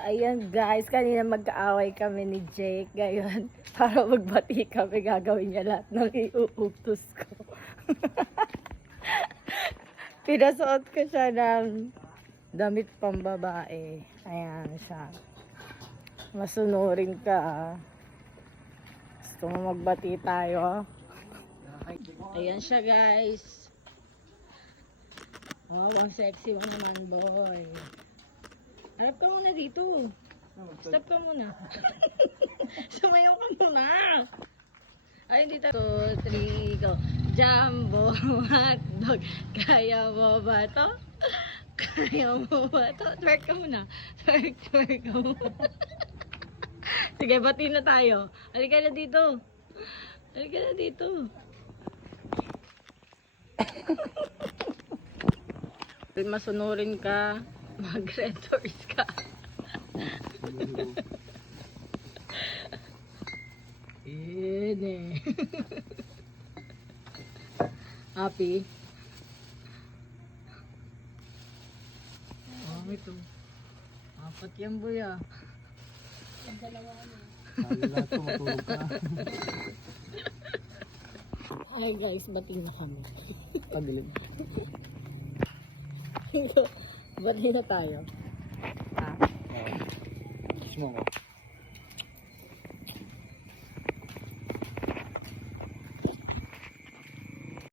Ayan guys, kanina magkaaway kami ni Jake. Ngayon, para magbati kami, gagawin niya lahat ng iuutos ko. Pinasuot ko siya ng damit pambabae. Ayan siya. Masunurin ka. Gusto mo magbati tayo? Ayan siya guys. Oh, ang sexy mo naman boy. Harap ka muna dito. Stop ka muna. Sumayaw ka muna. Ay, hindi tayo. 2, 3, go. Jumbo hotdog. Kaya mo ba to? Kaya mo ba to? Twerk ka muna. Twerk ka muna. Sige, bati na tayo. Halika na dito. Halika na dito. Masunurin ka. Mag-retors ka. Yun eh. Happy? Oh, ito. Apat yan boy ah. Ang dalawa na. Lalo lahat ko matulog ka. Hi guys, bating na kami. Pagdilim. Ba't na tayo? Ha? Kiss mo ako.